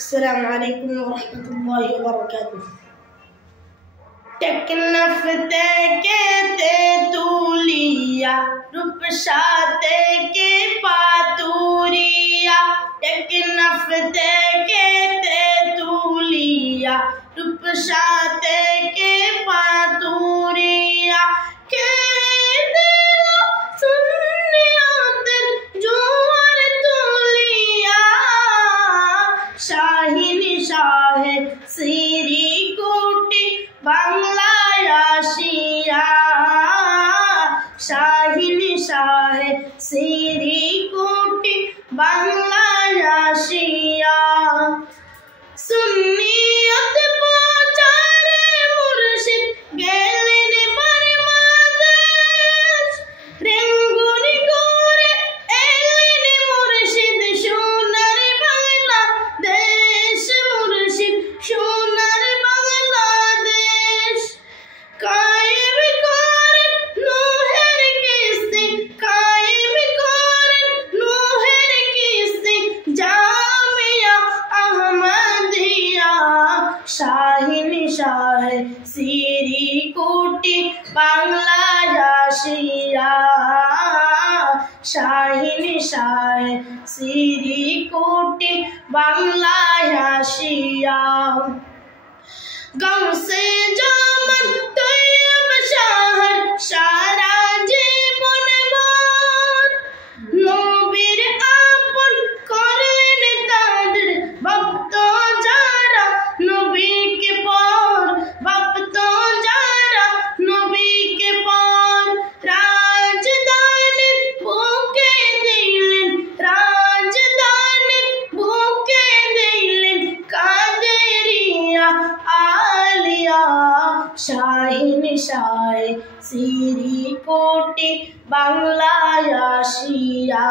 السلام عليكم ورحمة الله وبركاته. টেকনাফ থেকে তেতুলিয়া, রূপসা থেকে পাতুরিয়া। টেকনাফ থেকে তেতুলিয়া, রূপসা থেকে পাতুরিয়া। কে দিল সুন্নিয়তের জোয়ার তুলিয়া, শাহিন শাহে শ্রীকোটি বাংলায় আসিয়া। শাহিন শাহে শ্রীকোটি বাংলায় আসিয়া। সুন্নিয়ত প্রচারে মুর্শিদ গেলেন বাংলাদেশ, রেঙ্গুনি করে এলেন মুর্শিদ সোনার বাংলাদেশ। মুর্শিদ সোনার বাংলাদেশ কায়েম করেন নূহের কিস্তি, কায়েম করেন নূহের কিস্তি জামিয়া আহমদিয়া। শাহিন শাহে শ্রীকোটি বাংলায় আসিয়া। শাহিন শাহে শ্রীকোটি বাংলায় আসিয়া। গাউসে জামান তৈয়ব শাহর সারা জীবন ভর, নবীর আপন করলেন তাদের ভক্ত যারা নবীকে পর, ভক্ত যারা নবীকে পর। রাজধানীর বুকে দিলেন, রাজধানীর বুকে দিলেন কাদেরিয়া আলিয়া। শাহিন শাহে শ্রীকোটি বাংলায় আসিয়া।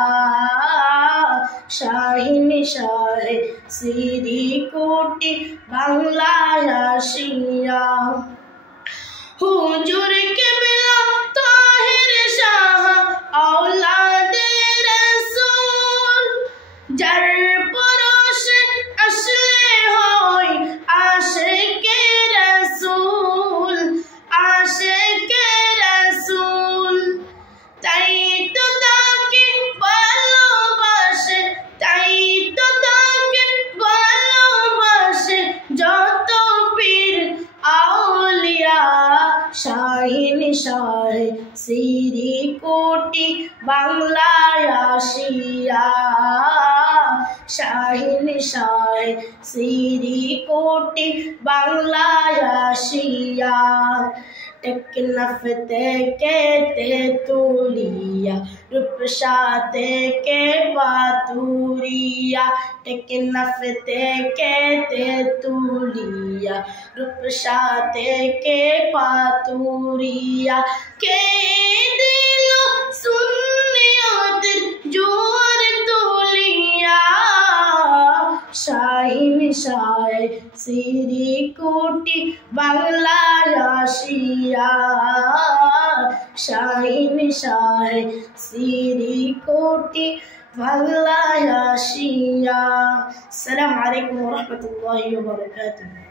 শাহিন শাহে শ্রীকোটি বাংলায় আসিয়া। হুজুর কেবলা তাহের শাহ আওলাদে রাসূল, যার পরশে আসলে হয় আশিকে রাসূল, আশিকে রাসূল। তাই তো তাকে ভালোবাসে, তাই তো তাকে ভালোবাসে যত পীর আউলিয়া। শাহিন শাহে শ্রীকোটি বাংলায় আসিয়া। শাহিন শাহে শ্রীকোটি বাংলায় আসিয়া। টেকনাফ থেকে তেতুলিয়া, রূপসা থেকে পাতুরিয়া। টেকনাফ থেকে তেতুলিয়া, রূপসা থেকে পাতুরিয়া। কে দিল সুন্নিয়তের জোয়ার তুলিয়া, শাহিন শাহে শ্রীকোটি বাংলায় আসিয়া। শাহিন শাহে শ্রীকোটি বাংলায় আসিয়া। আসসালামু আলাইকুম ওয়া রাহমাতুল্লাহি ওয়া বারাকাতুহু।